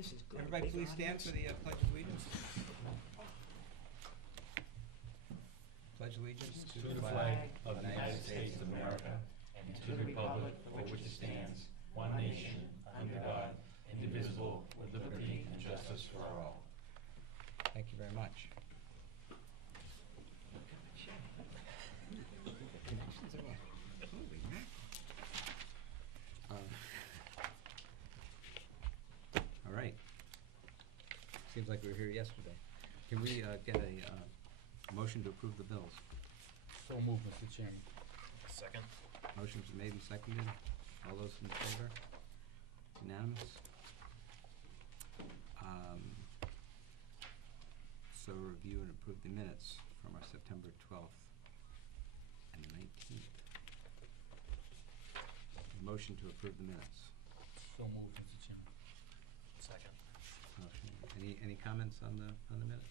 This is good. Everybody Big please stand audience. for the Pledge of Allegiance. Pledge allegiance To the flag of the United States of America and to the republic for which it stands, one nation, under God, indivisible, with liberty and justice for all. Thank you very much. Connections or what? Holy heck. All right. Seems like we were here yesterday. Can we get a motion to approve the bills? So moved, Mr. Chairman. Second. Motion's been made and seconded. All those in favor? Unanimous? So review and approve the minutes from our September 12th and 19th. Motion to approve the minutes. So moved, Mr. Chairman. Second. Motion. Any comments on the minutes?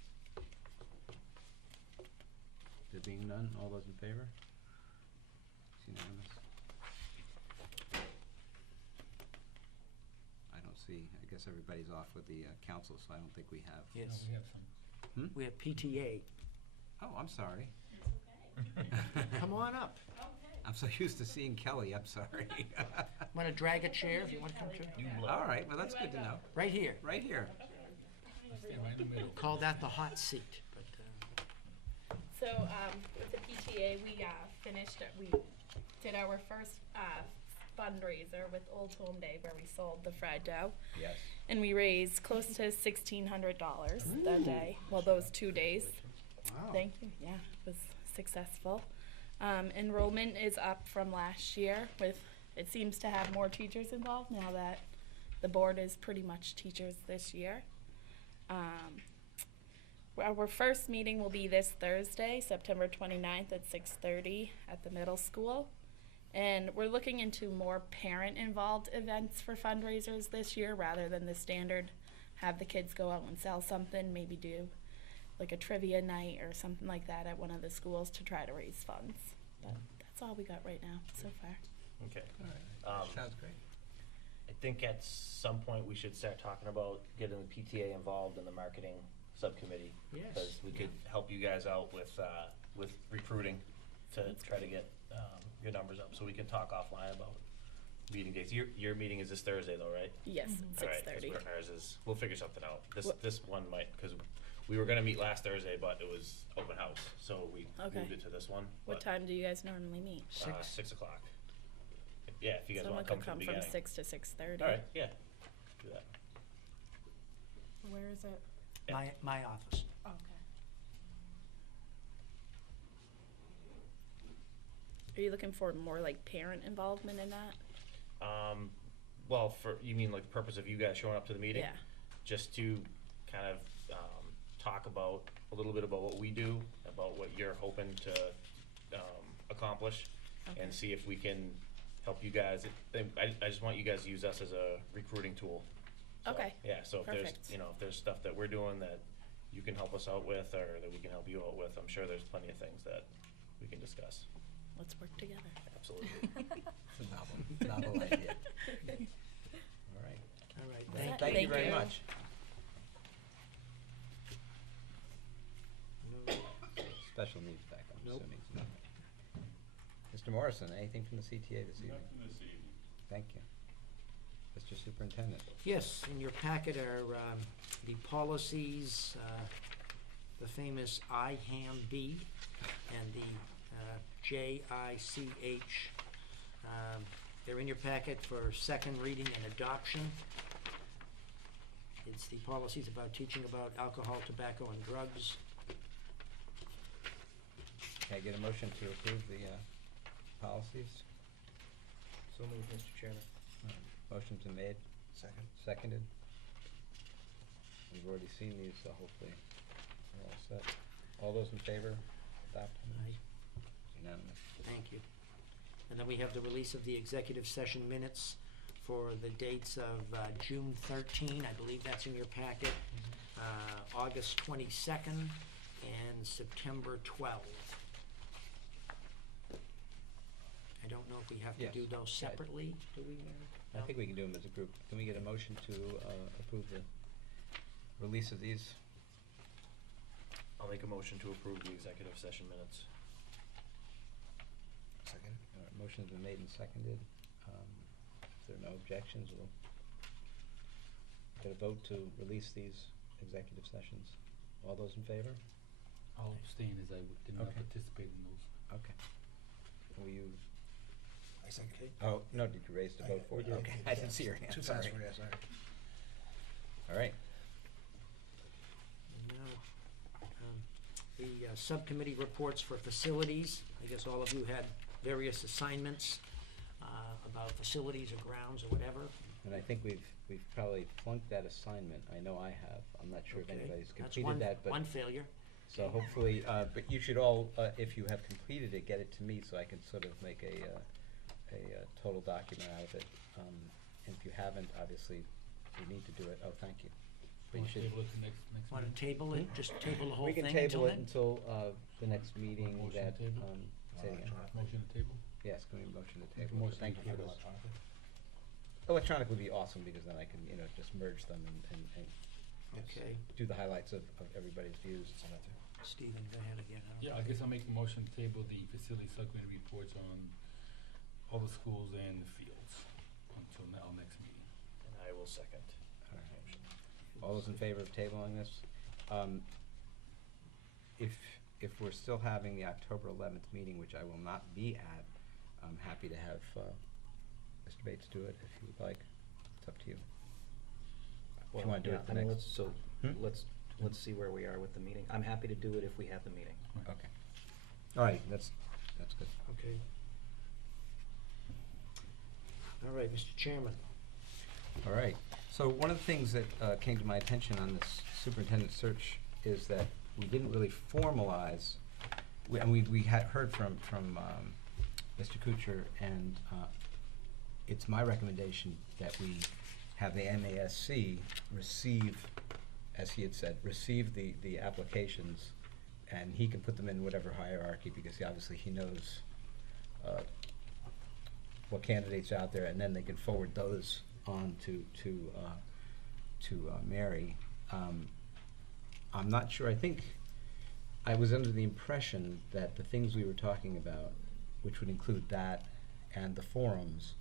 There being none, all those in favor? It's unanimous. I don't see, I guess everybody's off with the council, so I don't think we have. Yes, We have some. we have PTA. Oh, I'm sorry. Come on up. I'm so used to seeing Kelly, I'm sorry. Want to drag a chair if you want to come to? All right, well, that's good to know. Right here. Right here. Stand right in the middle. Call that the hot seat, but So with the PTA, we did our first fundraiser with Old Home Day where we sold the fried dough. Yes. And we raised close to $1,600 that day. Well, those 2 days. wow. Thank you. Yeah, it was successful. Enrollment is up from last year with, it seems to have more teachers involved now that the board is pretty much teachers this year. Our first meeting will be this Thursday, September 29th at 6:30 at the middle school. And we're looking into more parent-involved events for fundraisers this year rather than the standard have the kids go out and sell something, maybe do like a trivia night or something like that at one of the schools to try to raise funds. But that's all we got right now so far. Okay. All right. Sounds great. I think at some point we should start talking about getting the PTA involved in the marketing subcommittee. Yes. Because we could help you guys out with recruiting to try to get your numbers up. So we can talk offline about meeting dates. Your meeting is this Thursday though, right? Yes, All right, 'cause 6:30. ours is, we'll figure something out. What- This one might, because we were gonna meet last Thursday, but it was open house, so we Okay. moved it to this one. What but, time do you guys normally meet? 6 o'clock. Yeah, if you guys Someone want to could come come from the from beginning. 6 to 6:30. All right, yeah, do that. Where is it? Yeah. My office. Okay. Are you looking for more like parent involvement in that? Well, you mean like the purpose of you guys showing up to the meeting? Yeah. Just to kind of talk about, a little bit about what we do, about what you're hoping to accomplish, Okay. and see if we can help you guys. I just want you guys to use us as a recruiting tool. So, Okay. Yeah, so if Perfect. there's, if there's stuff that we're doing that you can help us out with, or that we can help you out with, I'm sure there's plenty of things that we can discuss. Let's work together. Absolutely. It's a novel idea. All right. All right, Thank Thank you very you. much. Special needs back, I'm Nope. assuming. No. Mr. Morrison, anything from the CTA this evening? Nothing this evening. Thank you. Mr. Superintendent? Yes, in your packet are the policies, the famous IHAM-B and the JICH. They're in your packet for second reading and adoption. It's the policies about teaching about alcohol, tobacco, and drugs. Can I get a motion to approve the policies? So moved, Mr. Chairman. Motion's been made. Second. Seconded. We've already seen these, so hopefully we're all set. All those in favor? Adopting? Aye. Unanimous. Thank you. And then we have the release of the executive session minutes for the dates of June 13, I believe that's in your packet, August 22nd, and September 12th. I don't know if we have to Yes. do those Yeah. separately, do we, Mary? I think we can do them as a group. Can we get a motion to approve the release of these? I'll make a motion to approve the executive session minutes. Second. All right, motion's been made and seconded. If there are no objections, we'll get a vote to release these executive sessions. All those in favor? I'll abstain as I did not Okay. participate in those. Okay. Will you? I second. Oh, no, did you raise the vote for it? We did. Okay, I didn't see your hand, Too fast sorry. for you, sorry. All right. Now, the subcommittee reports for facilities. I guess all of you had various assignments about facilities or grounds or whatever. And I think we've probably flunked that assignment. I know I have. I'm not sure if Okay, anybody's that's completed that, but. one failure. So hopefully, but you should all, if you have completed it, get it to me so I can sort of make a total document out of it. And if you haven't, obviously, you need to do it. Oh, thank you. But you Want to should. table it to next Want to meeting? table it, just table the whole We thing can until table it then? until the next meeting Motion that, to table? say it again. Motion to table? Yes, can we motion to Make a table? motion Thank to you for table this. Electronic would be awesome because then I can, just merge them and Okay. do the highlights of everybody's views. Stephen, go ahead again. don't Yeah, I think- guess I'll make a motion to table the facility subcommittee reports on all the schools and the fields until our next meeting. And I will second. All right. All those in favor of tabling this? If we're still having the October 11th meeting, which I will not be at, I'm happy to have Mr. Bates do it if you would like. It's up to you. If you wanna do it the next. Hmm? Let's see where we are with the meeting. I'm happy to do it if we have the meeting. Okay. All right, that's good. Okay. All right, Mr. Chairman. All right, so one of the things that came to my attention on this superintendent search is that we didn't really formalize, we had heard from Mr. Kuchar, and it's my recommendation that we have the MASC receive, as he had said, receive the applications, and he can put them in whatever hierarchy, because obviously he knows what candidates are out there, and then they can forward those on to Mary. I'm not sure, I think I was under the impression that the things we were talking about, which would include that and the forums,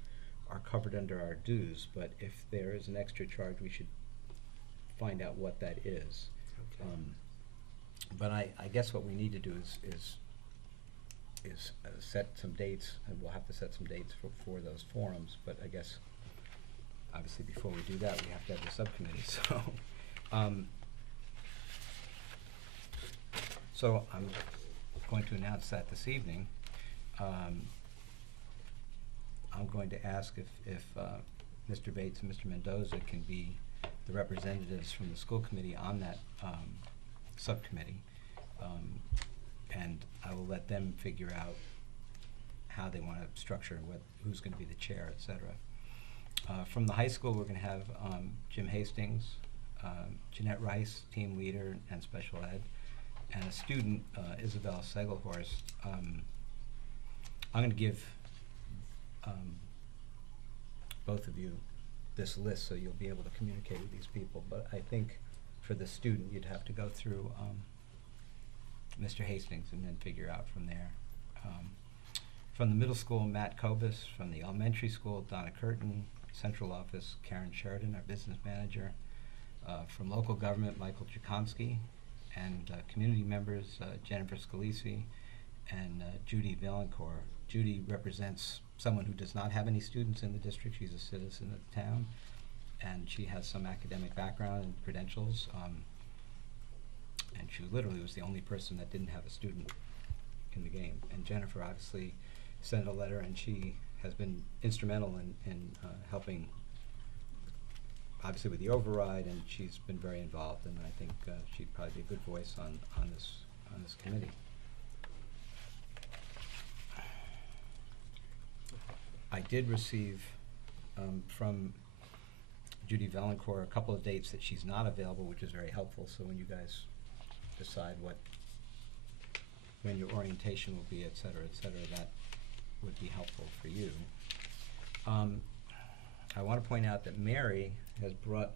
are covered under our dues, but if there is an extra charge, we should find out what that is. Okay. But I guess what we need to do is set some dates, and we'll have to set some dates for those forums, but I guess, obviously, before we do that, we have to have the subcommittee, so. So I'm going to announce that this evening. I'm going to ask if Mr. Bates and Mr. Mendoza can be the representatives from the school committee on that subcommittee. And I will let them figure out how they want to structure who's going to be the chair, et cetera. From the high school, we're going to have Jim Hastings, Jeanette Rice, team leader and special ed, and a student, Isabel Segelhorst. I'm going to give both of you this list so you'll be able to communicate with these people. But I think for the student, you'd have to go through Mr. Hastings and then figure out from there. From the middle school, Matt Kobus. From the elementary school, Donna Curtin. Central office, Karen Sheridan, our business manager. From local government, Michael Jakonski. And community members, Jennifer Scalisi and Judy Valencourt. Judy represents someone who does not have any students in the district. She's a citizen of the town, and she has some academic background and credentials. And she literally was the only person that didn't have a student in the game. And Jennifer obviously sent a letter, and she has been instrumental in helping, obviously with the override, and she's been very involved, and I think she'd probably be a good voice on this committee. I did receive from Judy Valencourt a couple of dates that she's not available, which is very helpful, so when you guys decide when your orientation will be, et cetera, that would be helpful for you. I want to point out that Mary has brought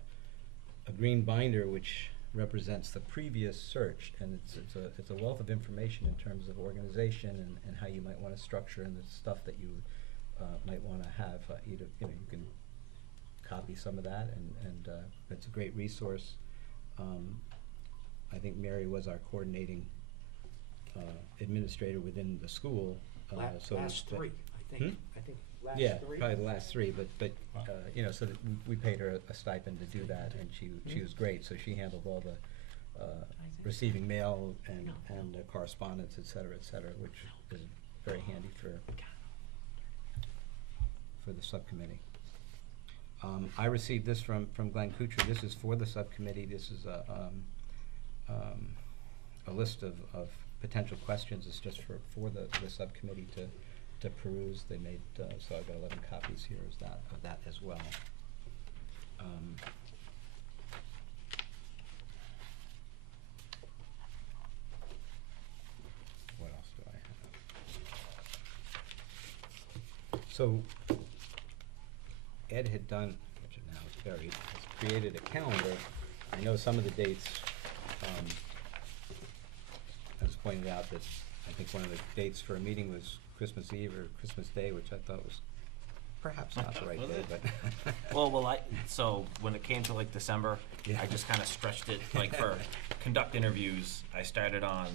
a green binder which represents the previous search, and it's a wealth of information in terms of organization and how you might want to structure and the stuff that you might want to have. Either, you know, you can copy some of that, and it's a great resource. I think Mary was our coordinating administrator within the school. So Last that- three, I think. I think last three. Yeah, probably the last three, but you know, so that we paid her a stipend to do that, and she was great, so she handled all the receiving mail and correspondence, et cetera, which is very handy for the subcommittee. I received this from Glenn Kuchar. This is for the subcommittee. This is a list of potential questions. It's just for the subcommittee to peruse. They made, so I've got 11 copies here of that as well. What else do I have? So Ed had done, which now is buried, has created a calendar. I know some of the dates, I was pointed out that I think one of the dates for a meeting was Christmas Eve or Christmas Day, which I thought was perhaps not the right Was day, it? but. So when it came to like December, Yeah. I just kind of stretched it, like for conduct interviews, I started on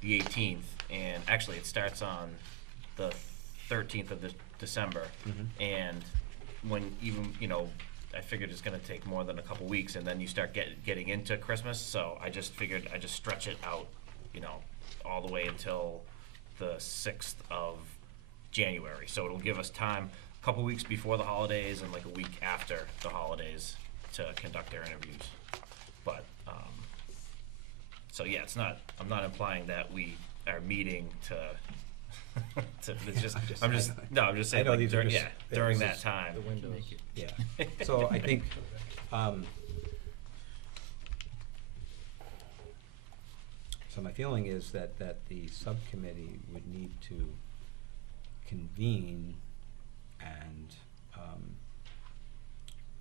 the 18th, and actually it starts on the 13th of December. Mhm. And when even, you know, I figured it's gonna take more than a couple weeks, and then you start getting into Christmas, so I just figured I just stretch it out, you know, all the way until the 6th of January. So it'll give us time, a couple weeks before the holidays and like a week after the holidays to conduct our interviews. But, so yeah, I'm not implying that we are meeting to, it's just, I'm just saying, I know like, these are during, just- yeah, yeah, during this that is time. The windows. Yeah, so I think, so my feeling is that the subcommittee would need to convene and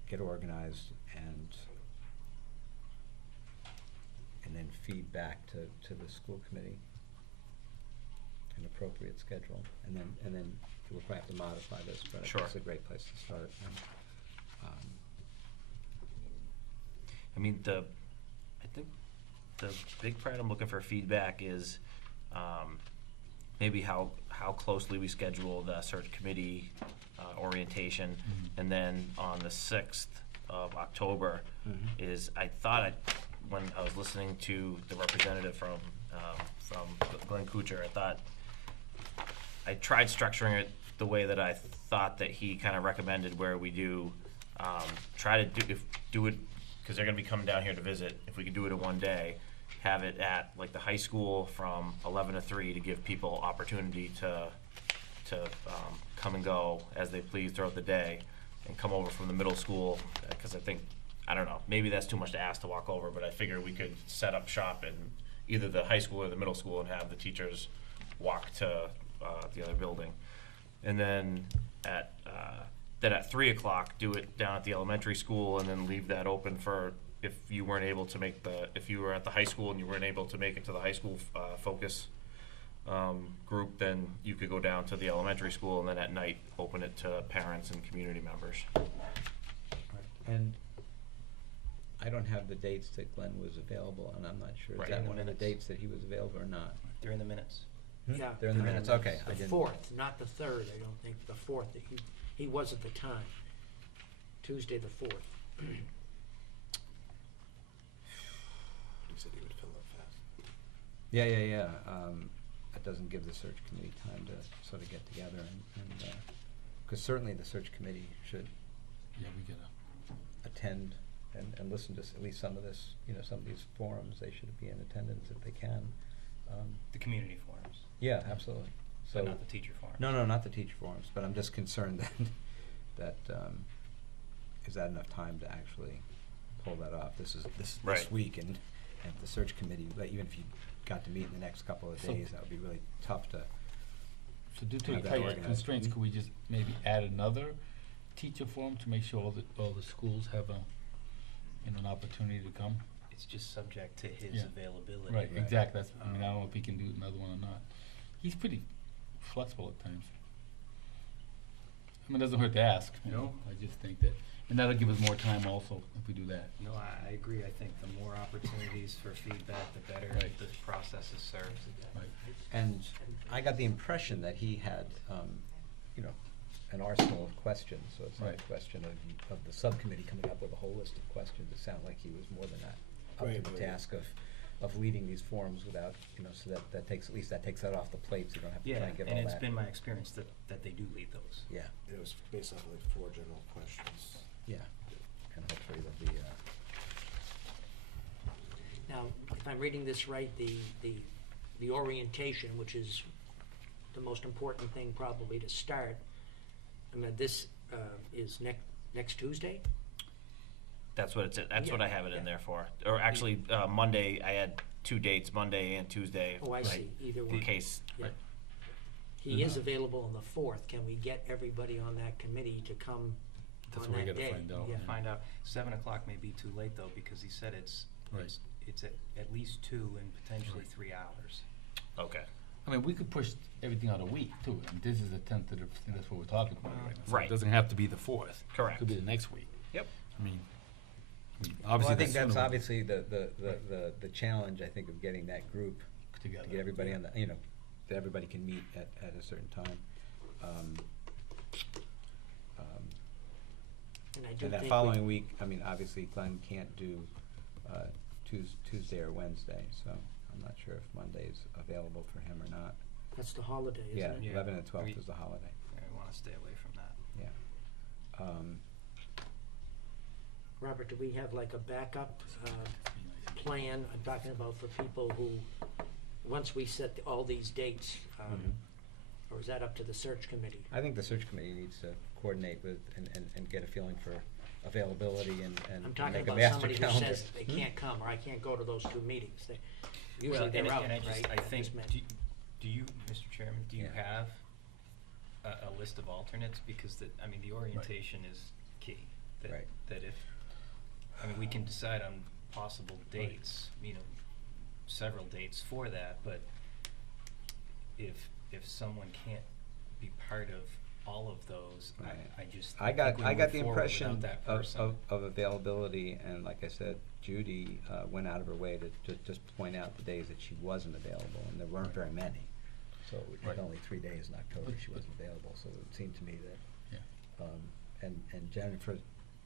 get organized and then feed back to the school committee an appropriate schedule, and then we'll probably have to modify this, but I Sure. think it's a great place to start. I mean, I think the big part I'm looking for feedback is, maybe how closely we schedule the search committee, orientation. And then on the 6th of October is, when I was listening to the representative from Glenn Kuchar, I tried structuring it the way that I thought that he kind of recommended, where we do, try to do it, because they're gonna be coming down here to visit, if we could do it in one day, have it at like the high school from 11 to 3 to give people opportunity to come and go as they please throughout the day, and come over from the middle school, because I don't know, maybe that's too much to ask to walk over, but I figure we could set up shop in either the high school or the middle school and have the teachers walk to the other building. And then at 3 o'clock, do it down at the elementary school, and then leave that open for, if you weren't able to if you were at the high school and you weren't able to make it to the high school focus group, then you could go down to the elementary school, and then at night, open it to parents and community members. And I don't have the dates that Glenn was available, and I'm not sure, is Right. that In the one of the minutes. dates that he was available or not? They're in the minutes. Yeah. They're in the minutes, okay. I The didn't- 4th, not the 3rd, I don't think, the 4th, that he was at the time. Tuesday, the 4th. He said he would fill up fast. Yeah. That doesn't give the search committee time to sort of get together and, because certainly the search committee should Yeah, we get attend and listen to at least some of this, some of these forums. They should be in attendance if they can. The community forums, Yeah, absolutely. So. but not the teacher forums. No, not the teacher forums, but I'm just concerned that, is that enough time to actually pull that off? This Right. week, and if the search committee, but even if you got to meet in the next couple of So- days, that would be really tough to. So due Have to that tight organized. constraints, could we just maybe add another teacher forum to make sure all the schools have a, an opportunity to come? It's just subject to his Yeah. availability. Right, exactly, that's, I mean, I don't know if he can do another one or not. He's pretty flexible at times. I mean, it doesn't hurt to ask, you know, I just think that, and that'll give us more time also if we do that. No, I agree. I think the more opportunities for feedback, the better Right. this process is served. Right. And I got the impression that he had, you know, an arsenal of questions, so it's not a Right. question of the subcommittee coming up with a whole list of questions. It sounded like he was more than that, up to Right, the right. task of leading these forums without, you know, so that takes, at least that takes that off the plate, so you don't have to try Yeah, and get all and that. it's been my experience that they do lead those. Yeah, It was based off of like 4 general questions. yeah, and hopefully there'll be, Now, if I'm reading this right, the orientation, which is the most important thing probably to start, I mean, this is next Tuesday? That's what it's, that's what I have it Yeah. in there for. Or actually, Monday, I had 2 dates, Monday and Tuesday. Oh, I see, either In one. case, Yeah. He is available on the 4th. Can we get everybody on that committee to come That's on what we that gotta day? find out. Yeah. Find out, 7 o'clock may be too late though, because he said it's at least 2 and potentially 3 hours. okay. I mean, we could push everything out a week too, and this is a tentative, thing, that's what we're talking about right now. So Right. It doesn't have to be the 4th. Correct. Could be the next week. Yep. I mean, well, obviously. I think the that's sooner obviously the challenge, I think, of getting that group together. to get everybody on the, you know, that everybody can meet at a certain time. And I do And that think following week, I mean, obviously Glenn can't do Tuesday or Wednesday, so I'm not sure if Monday is available for him or not. that's the holiday, isn't Yeah, it? Yeah. 11 and 12th We- is the holiday, I wanna stay away from that. yeah. Robert, do we have like a backup plan? I'm talking about for people who, once we set all these dates, or is that up to the search committee? I think the search committee needs to coordinate with and get a feeling for availability and I'm talking make a about master somebody who calendar. says they can't come, or I can't go to those 2 meetings. Usually Well, they're out, and I just, right? I think, Just meant- do you, Mr. Chairman, do you Yeah. have a list of alternates? Because I mean, the orientation is key. That- Right. That if, I mean, we can decide on possible Right. dates, you know, several dates for that, but if someone can't be part of all of those, Right. I just, I think got we the move forward impression without that person. of availability, and like I said, Judy went out of her way to just point out the days that she wasn't available, and there weren't very many. So it was Right. only 3 days in October she wasn't available, so it seemed to me that, Yeah. and Jennifer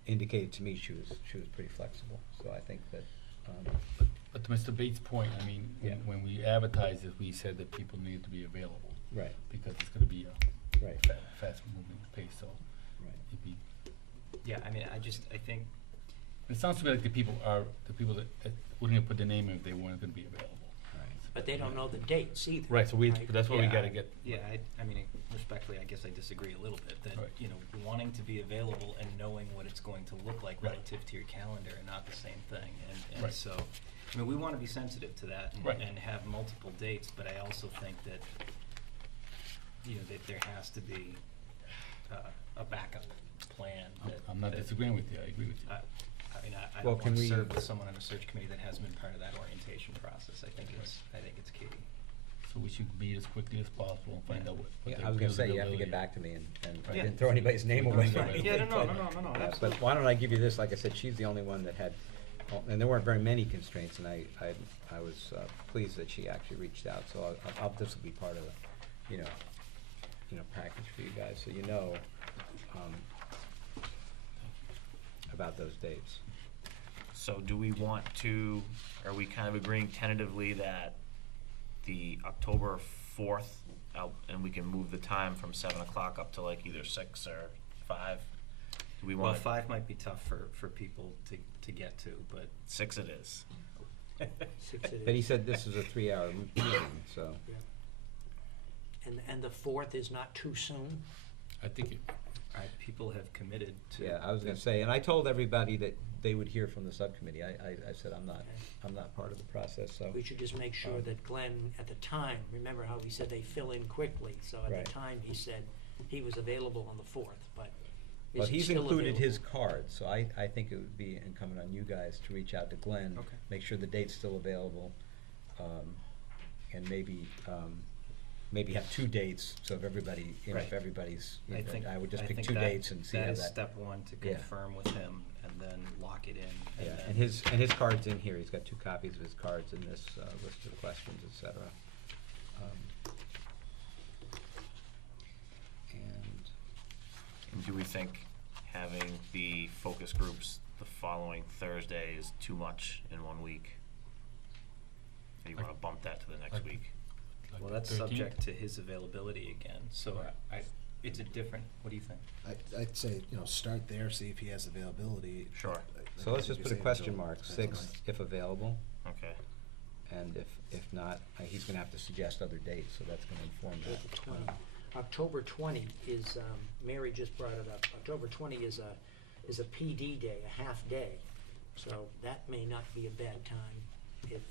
indicated to me she was pretty flexible, so I think that, But to Mr. Bates' point, I mean, Yeah. when we advertised it, we said that people needed to be available, right, because it's gonna be a right, fast moving pace, so right. it'd be, Yeah, I mean, I think, it sounds to me like the people that wouldn't have put their name in if they weren't gonna be available. But they don't know the dates either. Right, so that's what we Yeah, gotta get. yeah, I mean, respectfully, I guess I disagree a little bit, that, Right. you know, wanting to be available and knowing what it's going to look like Right. relative to your calendar are not the same thing, and Right. so, I mean, we wanna be sensitive to that Right. and have multiple dates, but I also think that, you know, that there has to be, a backup plan that. I'm not that- disagreeing with you, I agree with you. I mean, I Well, don't can wanna we- serve with someone on a search committee that hasn't been part of that orientation process, I think it's key. So we should meet as quickly as possible and find out what Yeah, the I was gonna say, you have to availability get back to me, and I Yeah. didn't throw anybody's name No, away. it's all right. Yeah, no, But absolutely. why don't I give you this, like I said, she's the only one that had, and there weren't very many constraints, and I was pleased that she actually reached out, so this will be part of the, you know, package for you guys, so you know, about those dates. So do we want to, are we kind of agreeing tentatively that the October 4th, and we can move the time from 7 o'clock up to like either 6 or 5? Do we Well, want? 5 might be tough for people to get to, but 6 it is. 6 it But he is. said this is a 3-hour meeting, so. Yeah. And the 4th is not too soon? I think people have committed to. Yeah, I was gonna say, and I told everybody that they would hear from the subcommittee. I said, I'm not part of the process, so. We should just make sure that Glenn, at the time, remember how he said they fill in quickly, so at Right. the time, he said he was available on the 4th, but Is Well, he he's still included his available? card, so I think it would be incumbent on you guys to reach out to Glenn. Okay. Make sure the date's still available, and maybe have 2 dates, so if everybody, you know, if Right. everybody's, I think, I would just I pick think 2 that- dates and see how that. That is step one, to Yeah. confirm with him and then lock it in. Yeah, then- and his card's in here, he's got 2 copies of his cards in this, list of questions, et cetera. And do we think having the focus groups the following Thursday is too much in 1 week? Or you wanna bump that to the next week? Like Well, the that's 13th? subject to his availability again, so it's a different, what do you think? I'd say, start there, see if he has availability. Sure. So let's just put a question mark, 6th, if available, Okay. and if not, he's gonna have to suggest other dates, so that's gonna inform that. October 20. October 20 is, Mary just brought it up, October 20 is a PD day, a half day. So that may not be a bad time if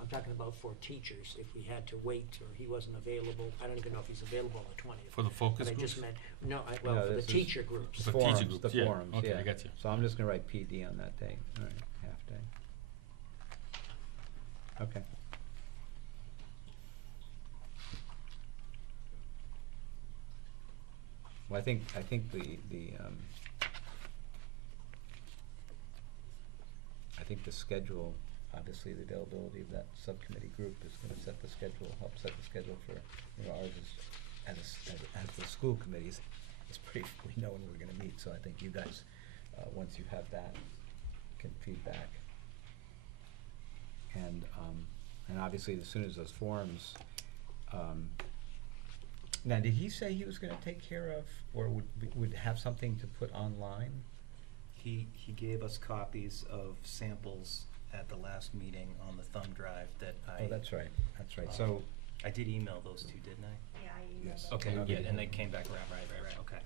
I'm talking about for teachers, if we had to wait or he wasn't available. I don't even know if he's available on the 20th. For the focus But I just groups? meant, No, for the this is- teacher groups. For Forums, teacher the groups, yeah. forums, Okay, yeah. I got you. So I'm just gonna write PD on that day, all right, half day. Okay. Well, I think the schedule, obviously the availability of that subcommittee group is gonna set the schedule, help set the schedule for, ours is, as the school committees, it's pretty, we know when we're gonna meet, so I think you guys, once you have that, can feedback. And obviously, as soon as those forums, now, did he say he was gonna take care of, or would have something to put online? He gave us copies of samples at the last meeting on the thumb drive that I. Oh, that's right, so, I did email those two, didn't I? Yeah, I emailed Yes. them. Okay, Okay. yeah, and they came back around, right, okay.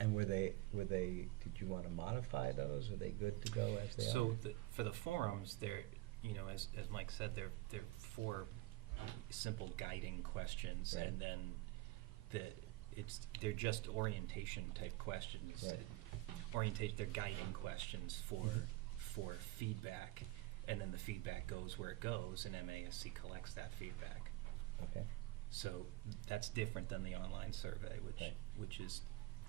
and were they, did you wanna modify those, are they good to go as they are? So for the forums, they're, as Mike said, they're 4 simple guiding questions, Right. and then they're just orientation type questions. Right. They're guiding questions for feedback, and then the feedback goes where it goes, and MASC collects that feedback. Okay, So that's different than the online survey, Right. which is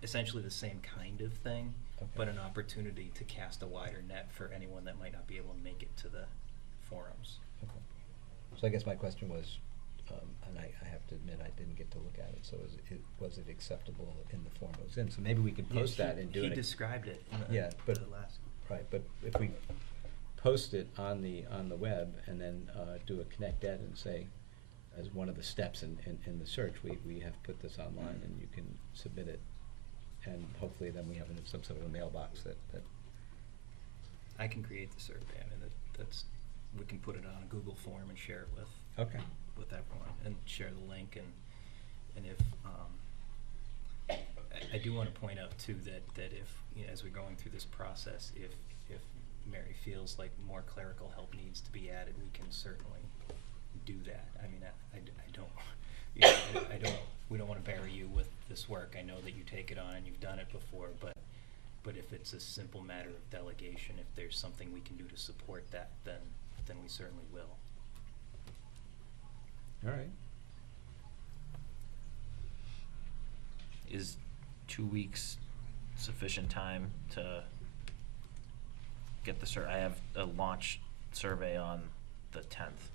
essentially the same kind of thing, Okay. but an opportunity to cast a wider net for anyone that might not be able to make it to the forums. okay. So I guess my question was, and I have to admit, I didn't get to look at it, so was it acceptable in the form it was in? So maybe we could post that and do it. He described it in Yeah, but- the last. Right, but if we post it on the web and then do a Connect Ed and say, as one of the steps in the search, we have put this online and you can submit it, and hopefully then we have some sort of a mailbox that, I can create the survey. I mean, we can put it on a Google form and share it okay, with everyone, and share the link, and if, I do wanna point out too that if, as we're going through this process, if Mary feels like more clerical help needs to be added, we can certainly do that. I mean, we don't wanna bury you with this work. I know that you take it on and you've done it before, but if it's a simple matter of delegation, if there's something we can do to support that, then we certainly will. all right. Is 2 weeks sufficient time to get I have a launch survey on the 10th,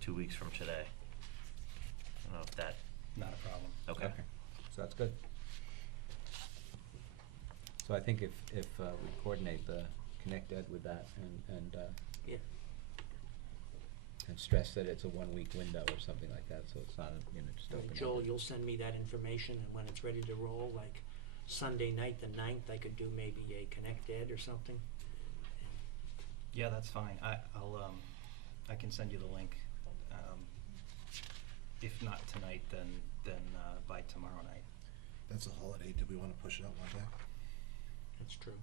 2 weeks from today. I don't know if that, Not a problem. okay. So that's good. So I think if we coordinate the Connect Ed with that Yeah. and stress that it's a 1-week window or something like that, so it's not, just And open. Joel, you'll send me that information, and when it's ready to roll, like Sunday night, the 9th, I could do maybe a Connect Ed or something. Yeah, that's fine. I can send you the link. If not tonight, then by tomorrow night. That's a holiday, do we wanna push it out one day? That's true.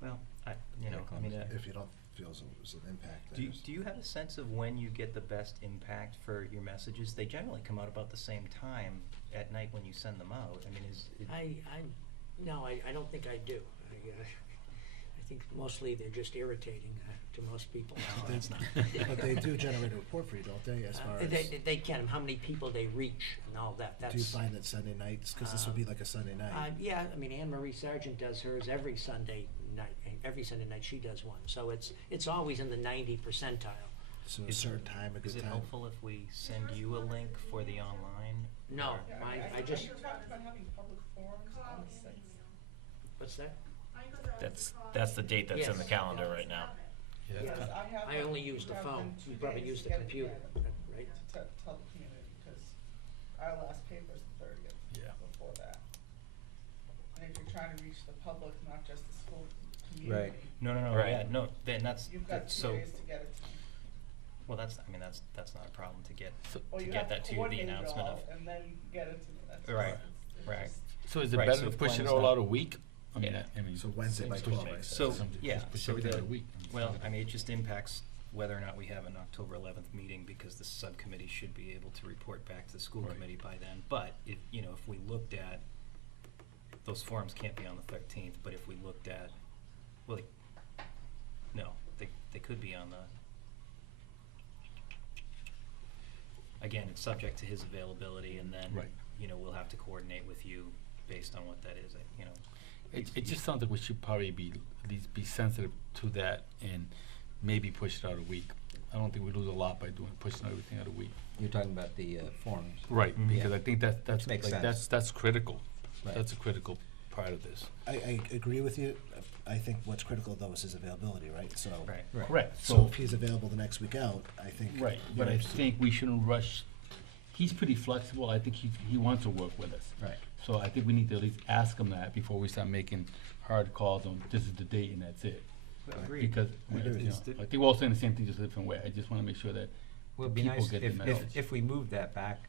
Well, Yeah, I mean, Columbus If you don't feels it was an impact Do there. you, do you have a sense of when you get the best impact for your messages? They generally come out about the same time at night when you send them out. I mean, No, I don't think I do. I think mostly they're just irritating to most people. No, that's not. But they do generate a report for you, don't they, as far as? They can, how many people they reach and all that, that's. Do you find that Sunday nights, because this would be like a Sunday night? Yeah, I mean, Anne Marie Sargent does hers every Sunday night, she does one, so it's always in the 90 percentile. So a certain time, a good Is it time? helpful if we send you a link for the online? No, or- I just, You're talking about having public forums on the sixth. what's that? That's the date that's in the Yes. calendar right now. Yeah, Yes, that's I have. I only use the have phone. them 2 You probably days use to the get it computer, together, right? To tell the community, because our last paper's the 30th. Yeah. Before that. And if you're trying to reach the public, not just the school Right. community. No, Right. yeah, no, then that's, You've got 2 so, days to get it to me. well, that's not a problem to get, Or to you get have that to to you, the coordinate it announcement all of. and then get it to me. That's Right, it's right. just- So is it Right, better so to if push it Glenn's all not- out a week? I mean, Yeah. I mean. So Wednesday by push 12, it- I said. So, Something- yeah, just push so everything the, out a week. well, I mean, it just impacts whether or not we have an October 11th meeting, because the subcommittee should be able to report back to the school Right. committee by then. But if, if we looked at, those forums can't be on the 13th, but if we looked at, well, no, they could be on the, again, it's subject to his availability, and then, Right. we'll have to coordinate with you based on what that is, It just sounds like we should probably at least be sensitive to that and maybe push it out a week. I don't think we lose a lot by pushing everything out a week. You're talking about the forums. Right, Mhm. because Yeah. I think that's, Makes like, sense. that's critical. Right. That's a critical part of this. I agree with you. I think what's critical though is his availability, right? So. right. Right. Correct, So if he's available the next week out, I think. Right, you but know, I think we shouldn't rush. He's pretty flexible. I think he wants to work with us. Right. So I think we need to at least ask him that before we start making hard calls on this is the date and that's it. Agreed. Because, I agree with you. I think we're all saying the same thing, just a different way. I just wanna make sure that Well, it'd be people nice get the if, message. if we move that back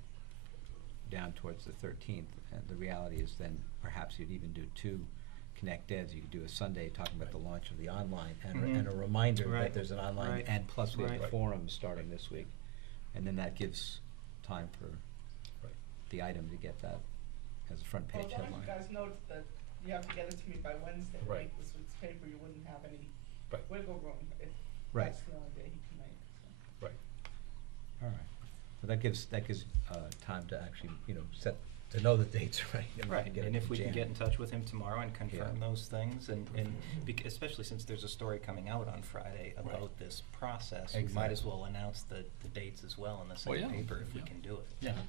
down towards the 13th, and the reality is then perhaps you'd even do 2 Connect Eds. You could do a Sunday talking about the launch of the online and a reminder that Right. there's an online, Right. and plus we have the Right. forum starting this week. And then that gives time for Right. the item to get that as a front Well, page as long as you headline. guys know that you have to get it to me by Wednesday, to Right. make this week's paper, you wouldn't have any Right. wiggle room if Right. that's the only day he can make, so. Right. All right. So that gives time to actually, to know the dates right. Right, get and it if to we can Jan. get in touch with him tomorrow and confirm Yeah. those things, and especially since there's a story coming out on Friday about this process, we might as Exactly. well announce the dates as well in the same yeah. paper if we Yeah. can do it. Yeah,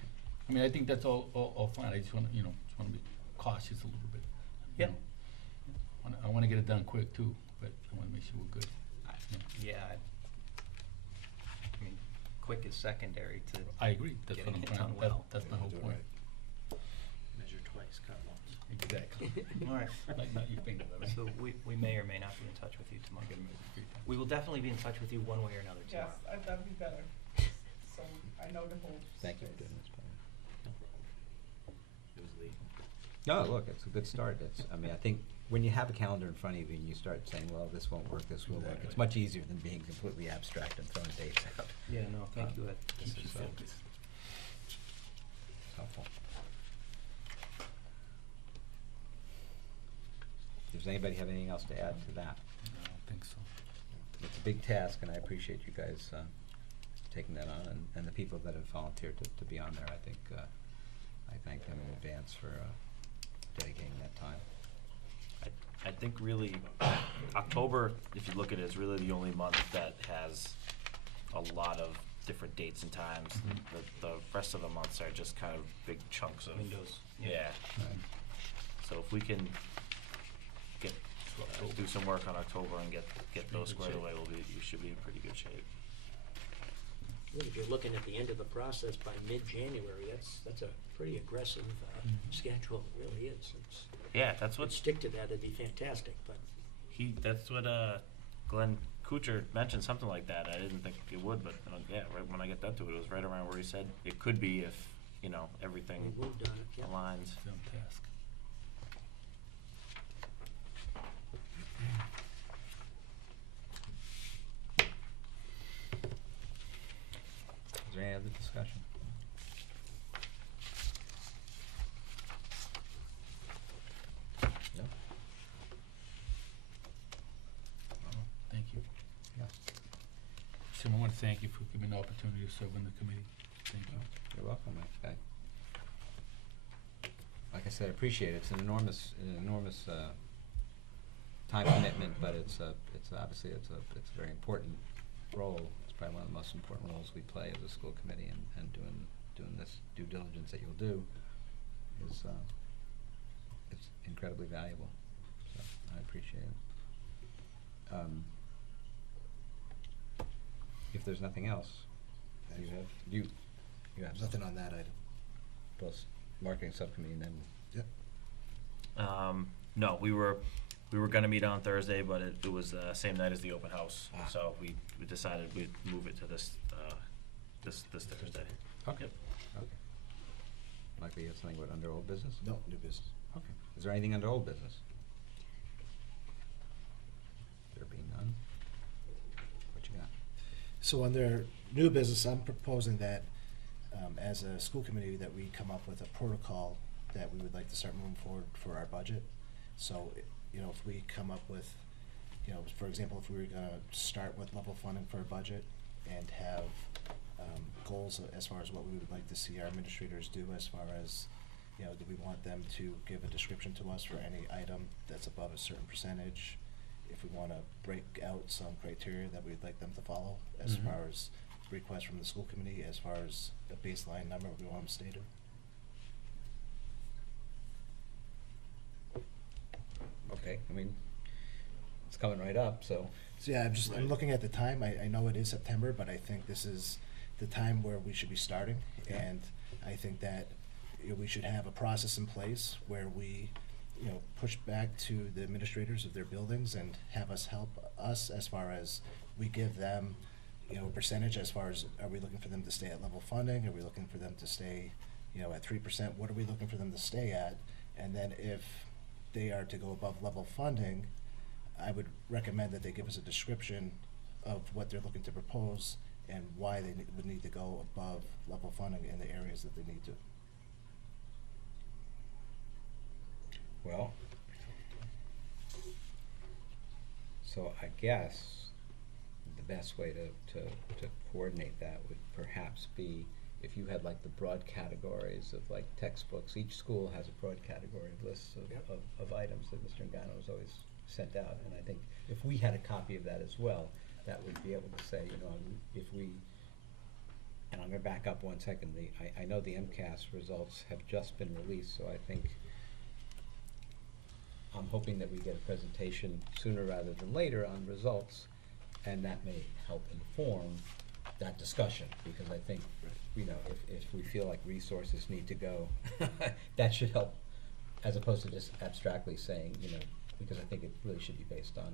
I mean, I think that's all fine. I just wanna, be cautious a little bit. you Yeah. know. I wanna get it done quick too, but I wanna make sure we're good. Yeah, I mean, quick is secondary to, I agree, that's what Getting I'm it trying, done well. that's my whole Do it point. right. Measure twice, cut once. Exactly. all right. Like, not your finger, though, right? So we may or may not be in touch with you tomorrow. We will definitely be in touch with you one way or another tomorrow. Yes, that'd be better, so I know to hold. Thank you for space. doing this, Brian. It was Lee. No, look, it's a good start. I think when you have a calendar in front of you and you start saying, well, this won't work, this will work, it's Exactly. much easier than being completely abstract and throwing dates out. Yeah, no, thank you. Keep you So- focused. It's helpful. Does anybody have anything else to add to that? I don't think so. It's a big task, and I appreciate you guys taking that on, and the people that have volunteered to be on there. I think I thank them in advance for dedicating that time. I think really, October, if you look at it, is really the only month that has a lot of different dates and times. The rest of the months are just kind of big chunks of. Windows, yeah. Yeah, so if we can do some work on October and get those squared away, we should be in pretty good shape. If you're looking at the end of the process by mid-January, that's a pretty aggressive schedule, it really is. Yeah, that's If what we'd stick to that, it'd be fantastic, but that's what Glenn Kuchar mentioned, something like that. I didn't think it would, but yeah, right when I get that to it, it was right around where he said it could be if everything we moved on it, yeah. aligns. It's on task. want to thank you for giving me an opportunity to serve on the committee. Thank you. You're welcome. Like I said, I appreciate it. It's an enormous time commitment, but it's obviously it's a very important role. It's probably one of the most important roles we play as a school committee, and doing this due diligence that you'll do is it's incredibly valuable. So I appreciate it. If there's nothing else, you have There's nothing on that item. plus marketing subcommittee, and then Yep. No, we were gonna meet on Thursday, but it was the same night as the open house, Ah. so we decided we'd move it to this Thursday. okay. Yep. Okay. Likely you have something about under old business? No, new business. Okay. Is there anything under old business? There being none? What you got? So under new business, I'm proposing that, as a school committee, that we come up with a protocol that we would like to start moving forward for our budget. So, if we come up with, for example, if we were gonna start with level funding for a budget and have, goals as far as what we would like to see our administrators do as far as, do we want them to give a description to us for any item that's above a certain percentage? If we wanna break out some criteria that we'd like them to follow as Mhm. far as requests from the school committee, as far as a baseline number we want them stated. Okay, I mean, it's coming right up, so. So yeah, I'm Right. looking at the time, I know it is September, but I think this is the time where we should be starting. Yeah. And I think that, we should have a process in place where we, push back to the administrators of their buildings and have us help us as far as we give them, a percentage as far as, are we looking for them to stay at level funding? Are we looking for them to stay, at 3%? What are we looking for them to stay at? And then if they are to go above level funding, I would recommend that they give us a description of what they're looking to propose and why they would need to go above level funding in the areas that they need to. Well, so I guess the best way to coordinate that would perhaps be if you had like the broad categories of like textbooks. Each school has a broad category list of items that Mr. Ngano has always sent out, and I think if we had a copy of that as well, that would be able to say, if we, and I'm gonna back up 1 second, I know the MCAS results have just been released, so I think I'm hoping that we get a presentation sooner rather than later on results, and that may help inform that discussion, because I think, if we feel like resources need to go, that should help, as opposed to just abstractly saying, because I think it really should be based on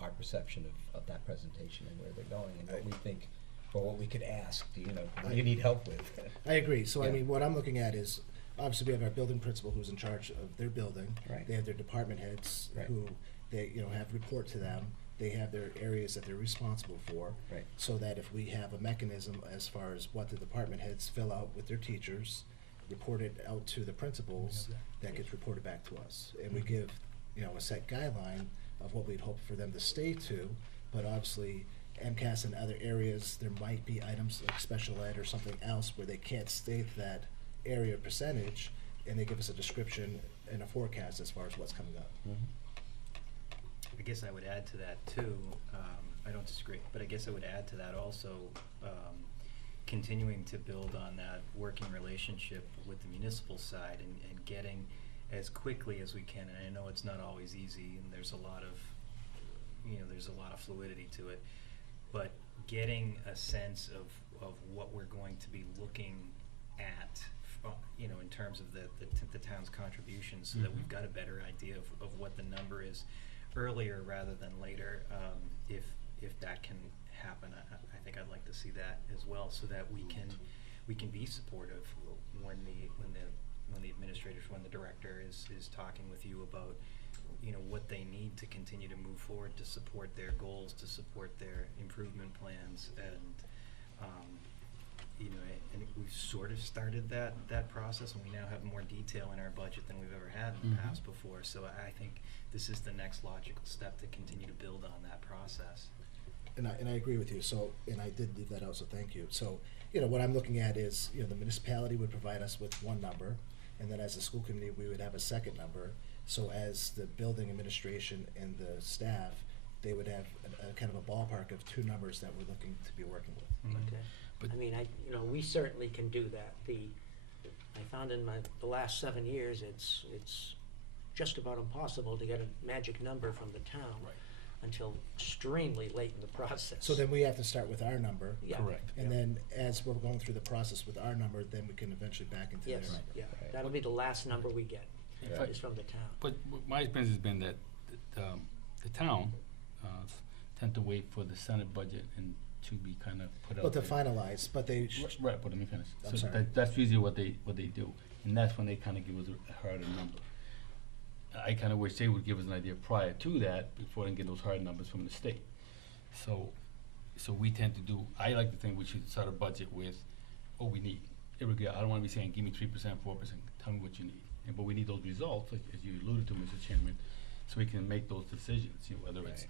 our perception of that presentation and where they're going, and what we think, or what we could ask, what do you need help with? I agree. So, Yeah. what I'm looking at is, obviously, we have our building principal who's in charge of their building. Right. They have their department heads Right. who they, have report to them. They have their areas that they're responsible for. Right. So that if we have a mechanism as far as what the department heads fill out with their teachers, report it out to the principals, that gets reported back to us. And we give, a set guideline of what we'd hope for them to stay to, but obviously, MCAS and other areas, there might be items like special ed or something else where they can't stay to that area percentage, and they give us a description and a forecast as far as what's coming up. Mhm. I guess I would add to that too, I don't disagree, but I guess I would add to that also, continuing to build on that working relationship with the municipal side and getting as quickly as we can, and I know it's not always easy, and there's a lot of, there's a lot of fluidity to it, but getting a sense of what we're going to be looking at, in terms of the town's contributions, so that we've got a better idea of what the number is earlier rather than later. If that can happen, I think I'd like to see that as well, so that we can be supportive when the administrators, when the director is talking with you about, what they need to continue to move forward to support their goals, to support their improvement plans, and and we've sort of started that process, and we now have more detail in our budget than we've ever had in the past before. So I think this is the next logical step to continue to build on that process. and I agree with you, so, and I did leave that out, so thank you. So, what I'm looking at is, the municipality would provide us with one number, and then as a school committee, we would have a second number. So as the building administration and the staff, they would have a kind of a ballpark of two numbers that we're looking to be working with. Okay. But- I mean, we certainly can do that. I found in the last 7 years, it's just about impossible to get a magic number from the town Right. until extremely late in the process. So then we have to start with our number. Yeah. Correct. And then as we're going through the process with our number, then we can eventually back into their Yes, number. yeah, Right. that'll be the last number we get, Right. is from the town. But my experience has been that the town tend to wait for the Senate budget and to be kind of put out. But to there. finalize, but they, Right, but let me finish. I'm So sorry. that's usually what they do, and that's when they kind of give us a harder number. I kind of wish they would give us an idea prior to that, before they get those hard numbers from the state. So we tend to do, I like to think we should start a budget with what we need. I don't wanna be saying, give me 3%, 4%, tell me what you need. But we need those results, like, as you alluded to, Mr. Chairman, so we can make those decisions, whether it's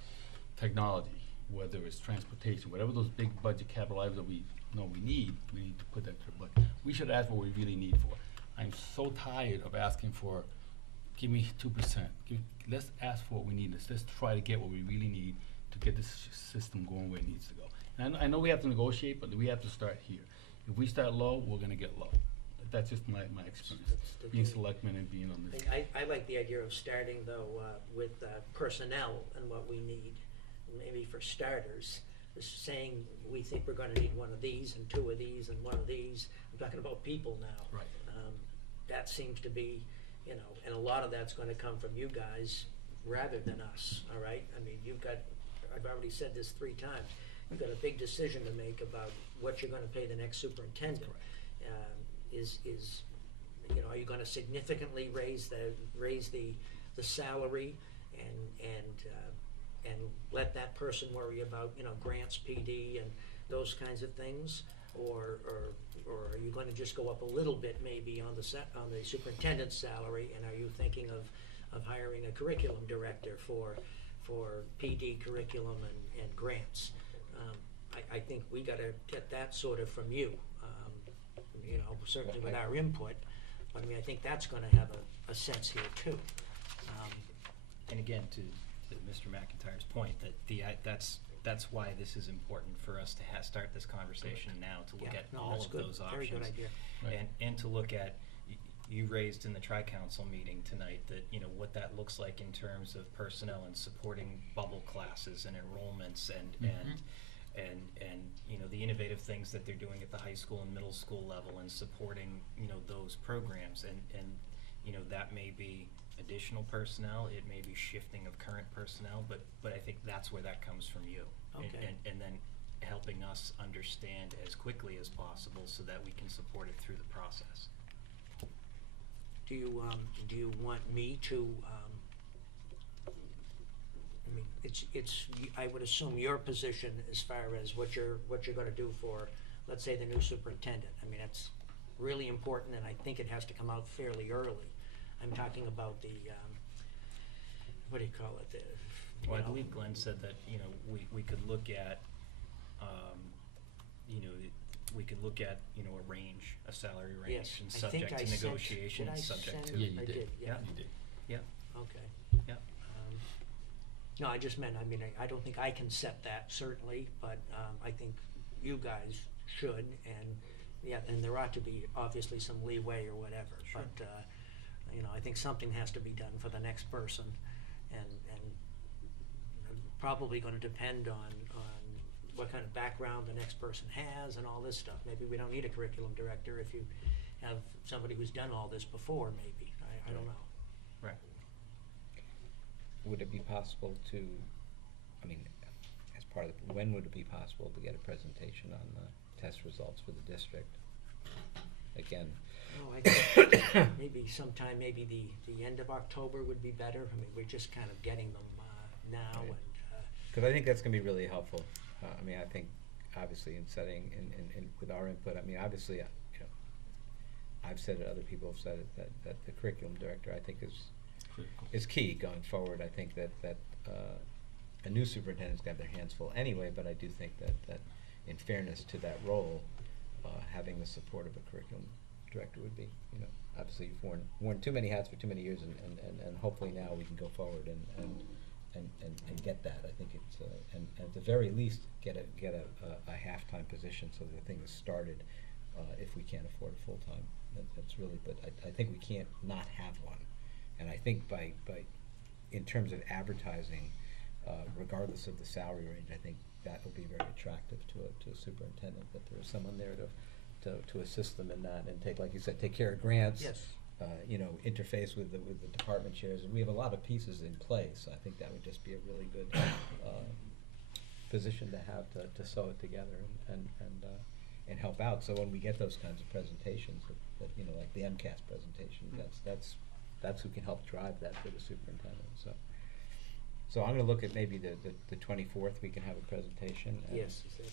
technology, whether it's transportation, whatever those big budget capital items that we know we need to put that to, but we should ask what we really need for. I'm so tired of asking for, give me 2%, let's ask for what we need, let's try to get what we really need to get this system going where it needs to go. And I know we have to negotiate, but we have to start here. If we start low, we're gonna get low. That's just my experience, That's the being key. selectman and being on this. I like the idea of starting though, with personnel and what we need. Maybe for starters, is saying we think we're gonna need one of these and two of these and one of these. I'm talking about people now. Right. That seems to be, and a lot of that's gonna come from you guys rather than us, all right? I mean, I've already said this 3 times, you've got a big decision to make about what you're gonna pay the next superintendent. Are you gonna significantly raise the salary and let that person worry about, grants, PD and those kinds of things? Or are you gonna just go up a little bit maybe on the superintendent's salary, and are you thinking of hiring a curriculum director for PD curriculum and grants? I think we gotta get that sort of from you, certainly with our input, but I mean, I think that's gonna have a sense here too. And again, to Mr. McIntyre's point, that's why this is important for us to start this conversation now, to look Yeah, at no, all that's of good. those options. Very good idea. Right. And to look at, you raised in the tri-council meeting tonight that, what that looks like in terms of personnel and supporting bubble classes and enrollments and the innovative things that they're doing at the high school and middle school level and supporting, those programs. And that may be additional personnel, it may be shifting of current personnel, but I think that's where that comes from you. Okay. And then helping us understand as quickly as possible so that we can support it through the process. Do you want me to, I mean, I would assume your position as far as what you're gonna do for, let's say, the new superintendent. I mean, that's really important, and I think it has to come out fairly early. I'm talking about the, what do you call it, Well, I believe Glenn said that, we could look at, we could look at, a range, a salary range, Yes, and I subject think I to sent- negotiation, did I subject send- to. Yeah, you I did. did, yeah. You did. Yeah, Okay. yeah. No, I just meant, I mean, I don't think I can set that, certainly, but I think you guys should, and there ought to be obviously some leeway or whatever. Sure. But, I think something has to be done for the next person, and probably gonna depend on what kind of background the next person has and all this stuff. Maybe we don't need a curriculum director if you have somebody who's done all this before, maybe, I don't know. Right. Would it be possible to, as part of, when would it be possible to get a presentation on the test results for the district? Again, Oh, I think maybe sometime, maybe the end of October would be better. I mean, we're just kind of getting them now, Right. and because I think that's gonna be really helpful. I think obviously in setting, in with our input, obviously, I've said it, other people have said it, that the curriculum director, I think, Critical. is key going forward. I think that a new superintendent's got their hands full anyway, but I do think that in fairness to that role, having the support of a curriculum director would be, you know, obviously you've worn too many hats for too many years, and hopefully now we can go forward and get that. I think it's, and at the very least, get a half-time position so that the thing is started, if we can't afford a full-time. That's really, but I think we can't not have one. And I think by in terms of advertising, regardless of the salary range, I think that will be very attractive to a superintendent, that there is someone there to assist them in that, and take, like you said, take care of grants. Yes. You know, interface with the department chairs, and we have a lot of pieces in place. I think that would just be a really good position to have to sew it together and help out. So when we get those kinds of presentations, that you know, like the MCAS presentation, that's who can help drive that for the superintendent. So I'm going to look at maybe the 24th. We can have a presentation. And, Yes, is that,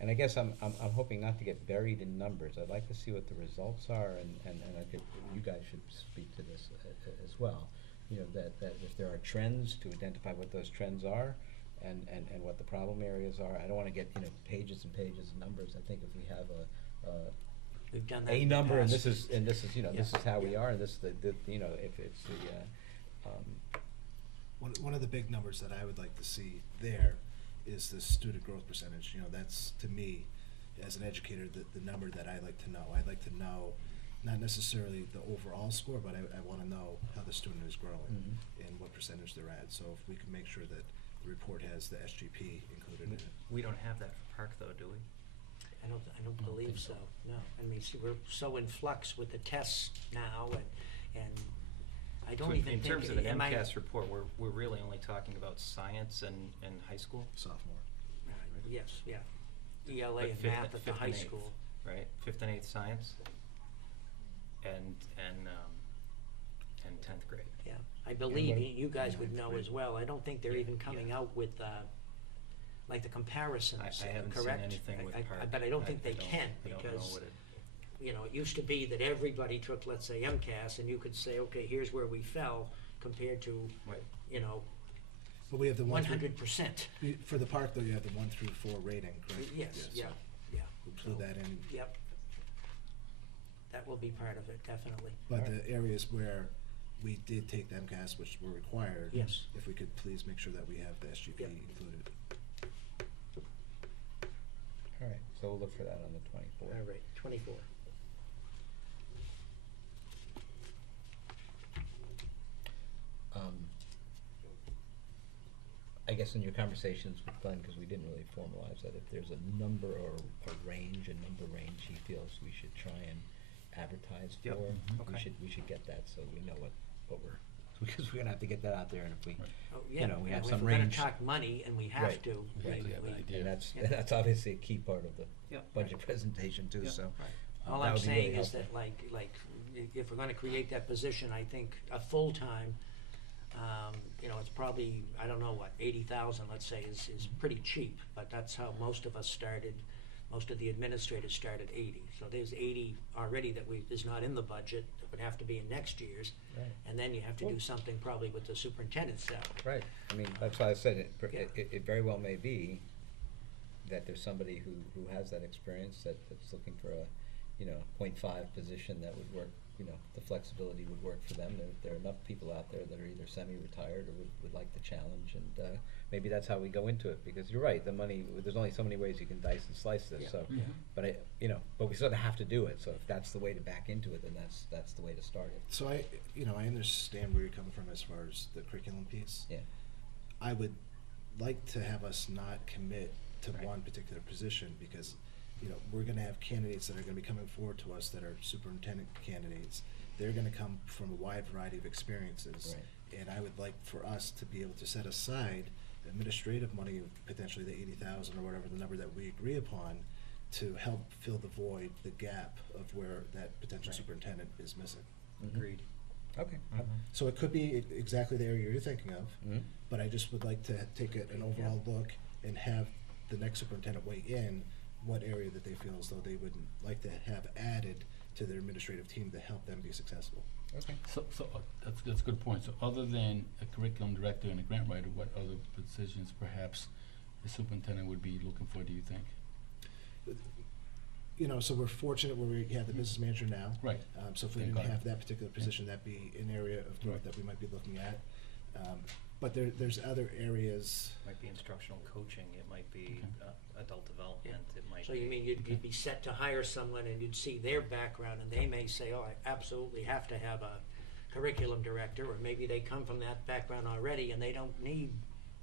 and I guess I'm hoping not to get buried in numbers. I'd like to see what the results are, and I think you guys should speak to this as well. You know, that if there are trends, to identify what those trends are, and what the problem areas are. I don't want to get, you know, pages and pages of numbers. I think if we have we've done that a in the number, and past. this is you know, this Yeah. is how we are, and this is the you know, if it's the One of the big numbers that I would like to see there is the student growth percentage. You know, that's, to me, as an educator, the number that I like to know. I'd like to know not necessarily the overall score, but I want to know how the student is growing and what percentage they're at. So if we can make sure that the report has the SGP included in it. We don't have that for Park though, do we? I don't believe so, no. I mean, see, we're so in flux with the tests now, and I don't So even think. in terms of an am I- MCAS report, we're really only talking about science and high school? Sophomore. Yes, yeah. ELA But and fifth- math at the fifth high and eighth, school. Right, 5th and 8th science, and 10th grade. Yeah, I believe what- you guys would ninth know grade. as well. I don't think they're even coming Yeah. out with, like the comparisons, I haven't seen correct? anything with Park. But I don't think they can, I don't know because, what it, you know, it used to be that everybody took, let's say, MCAS, and you could say, okay, here's where we fell compared to, right. you know, But we have the 100%. For the park, though, you have the 1 through 4 rating, correct? Yes, yeah, so yeah. Include that in. Yep. That will be part of it, definitely. But the areas where we did take the MCAS, which were required. Yes. If we could please make sure that we have the SGP Yep. included. all right. So we'll look for that on the 24th. All right, 24. I guess in your conversations with Glenn, because we didn't really formalize that, if there's a number or a range he feels we should try and advertise Yep. for, Okay. we should get that so we know what we're, because we're gonna have to get that out there, and if we, Oh, you yeah, know, we yeah, have if some we're gonna range. talk money, and we have Right, to. right. we- Yeah, we- the idea. And that's, Yeah. that's obviously a key part of the Yep. budget presentation too, Yep. so. Right. that All I'm would be really saying is helpful. that, like, if we're gonna create that position, I think a full-time, you know, it's probably, I don't know what, 80,000, let's say, is pretty cheap, but that's how most of us started. Most of the administrators started 80, so there's 80 already that is not in the budget, that would have to be in next year's. Right. And then you have to do something probably with the superintendent's salary. Right, I mean, that's why I said Yeah. it very well may be that there's somebody who has that experience, that's looking for a, you know, .5 position that would work, you know, the flexibility would work for them. There are enough people out there that are either semi-retired or would like the challenge, and maybe that's how we go into it, because you're right, the money, there's only so many ways you can dice and slice this, Yeah. so. Yeah. But but we sort of have to do it, so if that's the way to back into it, then that's the way to start it. So I understand where you're coming from as far as the curriculum piece. Yeah. I would like to have us not commit to Right. one particular position, because, you know, we're gonna have candidates that are gonna be coming forward to us that are superintendent candidates. They're gonna come from a wide variety of experiences. Right. And I would like for us to be able to set aside administrative money, potentially the 80,000 or whatever the number that we agree upon, to help fill the void, the gap of where that potential Right. superintendent is missing. Agreed. Okay. So it could be exactly the area you're thinking of, Mhm. but I just would like to take an overall look and have the next superintendent weigh in what area that they feel as though they would like to have added to their administrative team to help them be successful. Okay. So, that's a good point. So other than a curriculum director and a grant writer, what other positions perhaps the superintendent would be looking for, do you think? You know, so we're fortunate where we have the business manager now. Right. So if we Thank didn't God. have that particular position, that'd be an area of growth Right. that we might be looking at. But there's other areas. Might be instructional coaching, it might be adult development, it might So be. you mean you'd be set to hire someone and you'd see their background and they may say, oh, I absolutely have to have a curriculum director, or maybe they come from that background already and they don't need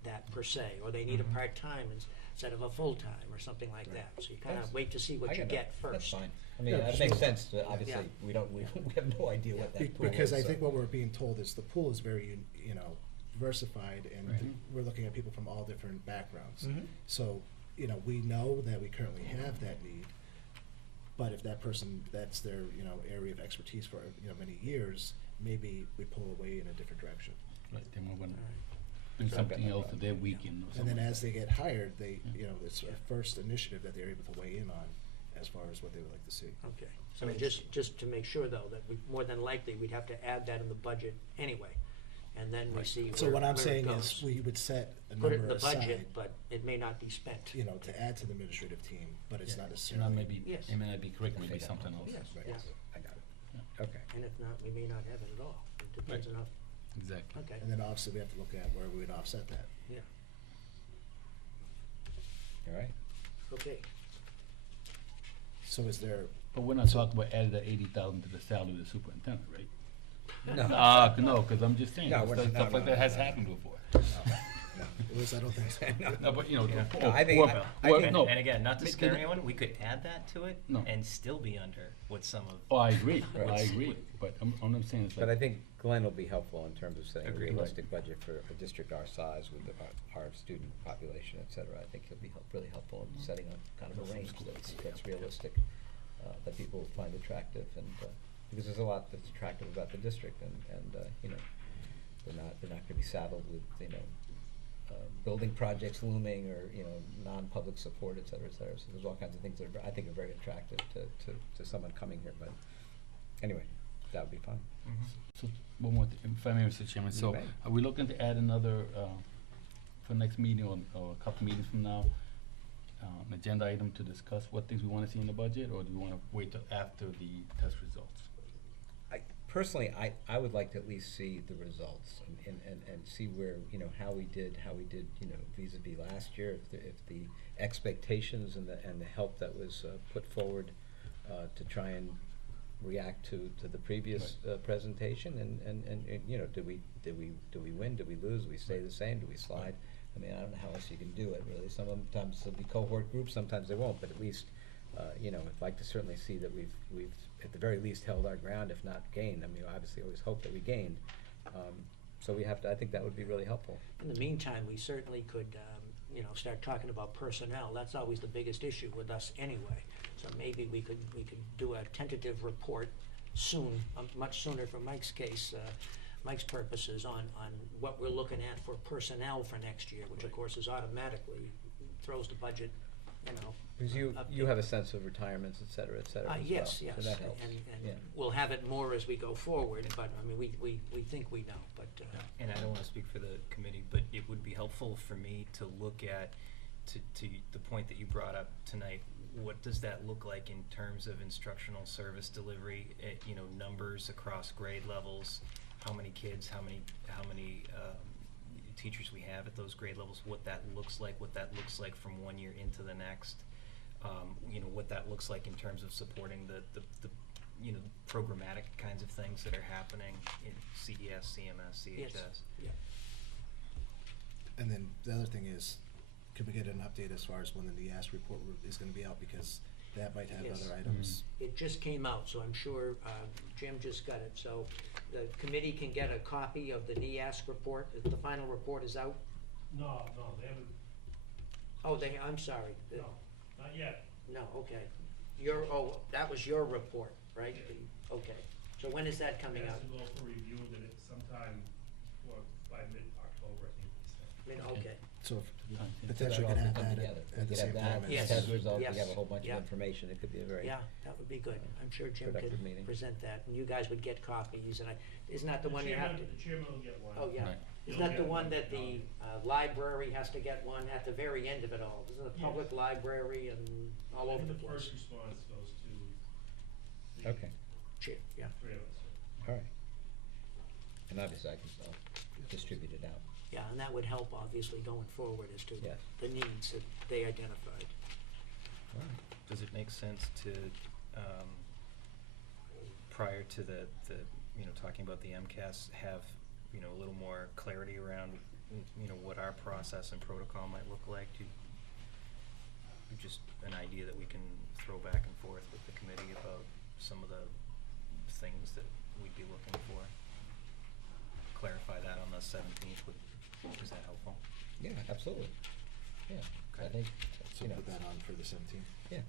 that per se, or they need a part-time instead of a full-time or something like that. So you kind That's- of wait to see what I you get get that. first. That's fine. I mean, Yeah, that so- makes sense, to- obviously, Yeah. we have no idea what that pool is. Because I so- think what we're being told is the pool is very, you know, diversified, and Right. we're looking at people from all different backgrounds. Mhm. So, you know, we know that we currently have that need, but if that person, that's their, you know, area of expertise for, you know, many years, maybe we pull away in a different direction. Right, then we're gonna Alright. bring So I've got something no else to problem. their weekend or And something. then as they get hired, they, you know, it's a first initiative that they're able to weigh in on as far as what they would like to see. Okay, so just to make sure though, that we, more than likely, we'd have to add that in the budget anyway, and then we see So where what I'm it saying goes. is, we would set a Put it in number the aside, budget, but it may not be spent. you know, to add to the administrative team, but it's Yeah. not And necessarily. that may be, Yes. it may not be curriculum, maybe Figure something out. else. Yes, Right. yes, I got it. Okay. and if not, we may not have it at all. It depends Right. on how, Exactly. okay, And then obviously we have to look at where we would offset that. yeah, All right. okay. So is there, But we're not talking about adding the 80,000 to the salary of the superintendent, right? No. No, because I'm just saying, No, we're stuff not- stuff no, like no, that has no, no. happened before. at least I don't think so. No, but, you know, Yeah. No, I think- no. And again, not to But scare then- anyone, we could add that to it No. and still be under what some of. Oh, I agree, Right. I agree, but I'm not saying it's like. But I think Glenn will be helpful in terms of setting a Agreed. realistic budget for a district our size with our student population, et cetera. I think he'll be really helpful in setting a kind of a range that's realistic, that people will find attractive, and, because there's a lot that's attractive about the district, and, you know, they're not gonna be saddled with, you know, building projects looming, or, you know, non-public support, et cetera, et cetera. So there's all kinds of things that I think are very attractive to someone coming here, but anyway, that would be fine. So, one more, if I may, Mr. Chairman, so, may. are we looking to add another, for next meeting or a couple meetings from now, an agenda item to discuss what things we wanna see in the budget, or do we wanna wait till after the test results? Personally, I would like to at least see the results and see where, you know, how we did, you know, vis-a-vis last year, if the expectations and the help that was put forward to try and react to the previous presentation, and you know, did we win, did we lose, do we stay the same, do we slide? I mean, I don't know how else you can do it, really. Sometimes there'll be cohort groups, sometimes they won't, but at least, you know, I'd like to certainly see that we've at the very least held our ground, if not gained. I mean, obviously always hope that we gained. So we have to, I think that would be really helpful. In the meantime, we certainly could, you know, start talking about personnel. That's always the biggest issue with us anyway. So maybe we could do a tentative report soon, much sooner for Mike's case, Mike's purposes, on what we're looking at for personnel for next year, which of course is automatically throws the budget, you know. Because up you have a sense of retirements, et cetera, as well. Yes, So yes, that helps. and Yeah. we'll have it more as we go forward, but, I mean, we think we know, but, And I don't wanna speak for the committee, but it would be helpful for me to look at, to the point that you brought up tonight, what does that look like in terms of instructional service delivery, you know, numbers across grade levels, how many kids, how many teachers we have at those grade levels, what that looks like from 1 year into the next, you know, what that looks like in terms of supporting the you know, programmatic kinds of things that are happening in CES, CMS, yes, CHS. yeah. And then the other thing is, could we get an update as far as when the NEAS report is gonna be out, because that might have Yes. other items. It just came out, so I'm sure Jim just got it, so the committee can get a copy of the NEAS report, if the final report is out? No, they haven't, Oh, I'm sorry. not yet. No, okay. That was your report, right? Okay, so when is that coming out? It has to go for review, then it's sometime, by mid-October, I think they said. Okay, So if- Time. potentially All could to have come that together. We at the could same have time. that, Yes. test results, we Yes. have a whole bunch Yeah. of information, it could be a very. Yeah, that would be good. I'm sure Jim Productive could meeting. present that, and you guys would get copies, and isn't that the one you have to? The chairman will get one. Oh, yeah. Right. Isn't that the one that the library has to get one at the very end of it all? Isn't the public library and all over the And the place? first response goes to the Okay, Chair, yeah, three of us. all right. And obviously I'll distribute it out. yeah, and that would help obviously going forward as to Yes. the needs that they identified. All right. Does it make sense to, prior to the, talking about the MCAS, have, a little more clarity around, what our process and protocol might look like? Just an idea that we can throw back and forth with the committee about some of the things that we'd be looking for. Clarify that on the 17th, is that helpful? Yeah, absolutely. Yeah, I Okay. think, So you know, put that on for the 17th. yeah.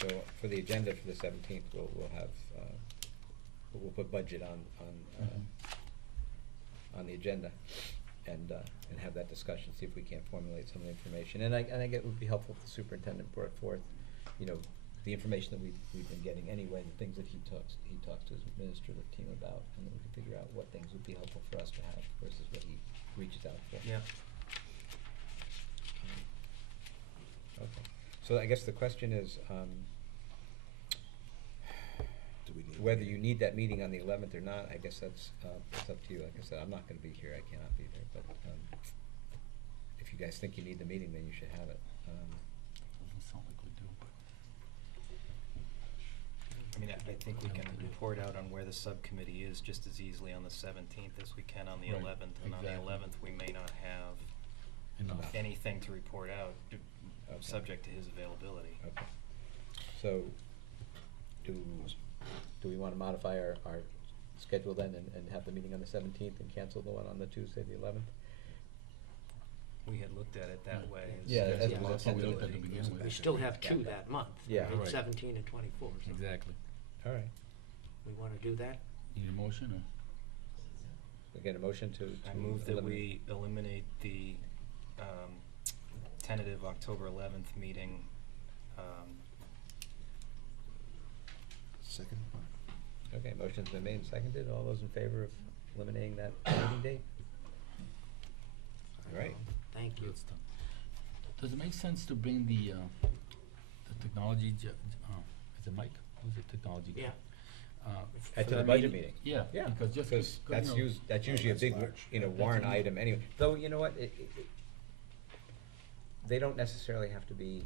So for the agenda for the 17th, we'll have, we'll put budget on the agenda and have that discussion, see if we can't formulate some of the information. And I think it would be helpful if the superintendent brought forth, the information that we've been getting anyway, the things that he talks to his administrative team about, and then we can figure out what things would be helpful for us to have versus what he reaches out for. Yeah. Okay, so I guess the question is, Do we need? whether you need that meeting on the 11th or not, I guess that's up to you. Like I said, I'm not gonna be here, I cannot be there, but, if you guys think you need the meeting, then you should have it. Doesn't sound like we do, but. I mean, I think we can report out on where the subcommittee is just as easily on the 17th as we can on the Right, 11th. And on the exactly. 11th, we may not have Enough. anything to report out, Okay. subject to his availability. Okay. So, do we wanna modify our schedule then and have the meeting on the 17th and cancel the one on the Tuesday, the 11th? We had looked at it that Right. way. as- Yeah, as that's a what That's what we looked at to possibility. begin with. We still have two that month. Yeah. Right. 17 and 24. So Exactly. All right. we want to do that? You need a motion or? Again, a motion to I move that eliminate- we eliminate the tentative October 11th meeting. Second? Okay, motion's been made and seconded. All those in favor of eliminating that meeting date? All right. Thank you. Good stuff. Does it make sense to bring the technology, is it Mike? Who's the technology guy? Yeah. At for the that budget meeting? Yeah, Yeah, because just. because that's you know, that's usually a that's big, large. That's warrant a- item anyway. Though, you know what, they don't necessarily have to be,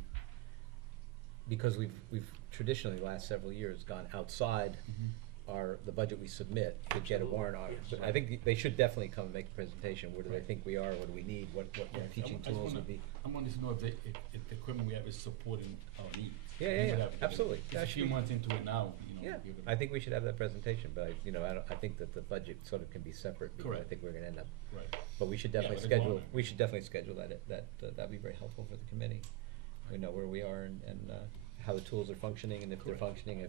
because we've traditionally, the last several years, gone outside Mhm. the budget we submit to get a warrant on. Yes. But I think they should definitely come and make a presentation. Where do they Right. think we are? What do we need? What Yeah, teaching I just tools wanna- would be? I wanted to know if the equipment we have is supporting our needs. Yeah, We yeah, would yeah, have to- absolutely. It's That a should few be- months into it now, Yeah, give it. I think we should have that presentation, but I think that the budget sort of can be separate, because I Correct. think we're gonna end up. Right. But we should Yeah, definitely but it's schedule, on. we should definitely schedule that'd be very helpful for the committee. We know where we are and how the tools are functioning, and if they're Correct. functioning,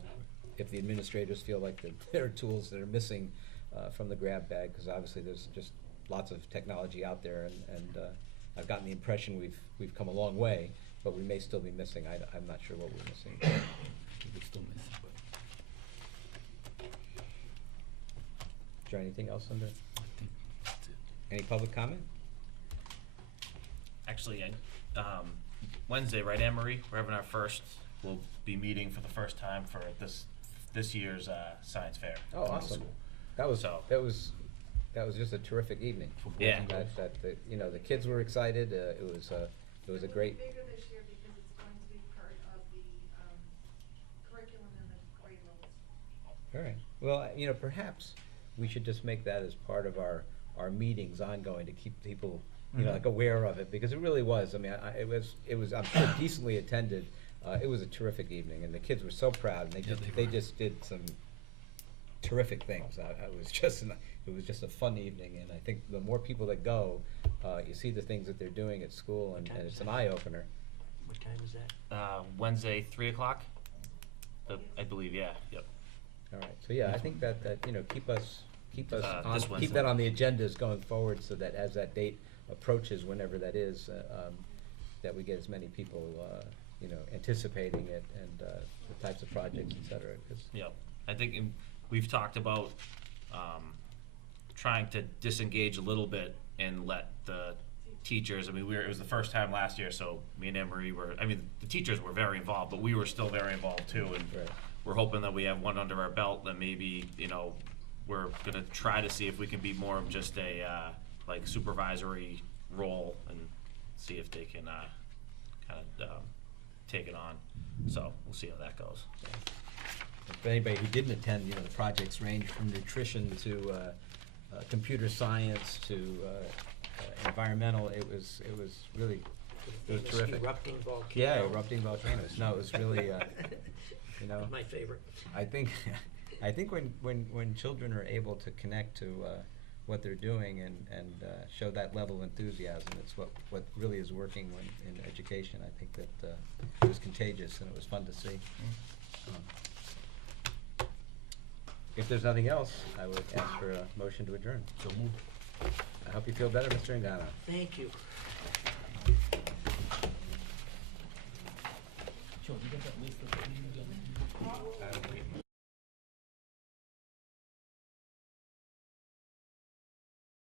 if the administrators feel like there are tools that are missing from the grab bag, because obviously there's just lots of technology out there, and I've gotten the impression we've come a long way, but we may still be missing. I'm not sure what we're missing. We're still missing, but Is there anything else under, I think that's it. any public comment? Actually, Wednesday, right, Anne Marie? We're having we'll be meeting for the first time for this year's science fair. Oh, at the middle awesome. school. That was So- just a terrific evening. For boys Yeah. and girls. The kids were excited. It was a great. Bigger this year because it's going to be part of the curriculum in the grade levels. All right. Well, perhaps we should just make that as part of our meetings ongoing to keep people, like aware of it, because it really was. I mean, it was I'm sure decently attended. It was a terrific evening, and the kids were so proud, and Yeah, they were. just did some terrific things. It was just a fun evening, and I think the more people that go, you see the things that they're doing at school, and it's an eye opener. What time is that? Wednesday, 3:00. I believe, yeah. Yep. All right. So yeah, I think that keep us keep us This keep Wednesday. that on the agendas going forward, so that as that date approaches, whenever that is, that we get as many people, you know, anticipating it, and the types of projects, et cetera, 'cause Yep. I think we've talked about trying to disengage a little bit and let the teachers, I mean, it was the first time last year, so me and Emery were, I mean, the teachers were very involved, but we were still very involved too, and Right. we're hoping that we have one under our belt, that maybe, you know, we're gonna try to see if we can be more of just a, like supervisory role, and see if they can, kinda, take it on. So, we'll see how that goes. for anybody who didn't attend, you know, the projects range from nutrition to computer science to environmental. It was really, it was Famous terrific. Erupting volcano. Yeah, erupting volcanoes. No, it was really, you know. My favorite. I think, I think when children are able to connect to what they're doing and show that level of enthusiasm, it's what really is working in education. I think that it was contagious and it was fun to see. If there's nothing else, I would ask for a motion to adjourn. So move. I hope you feel better, Mr. Ngana. Thank you. Joe, you got that list of things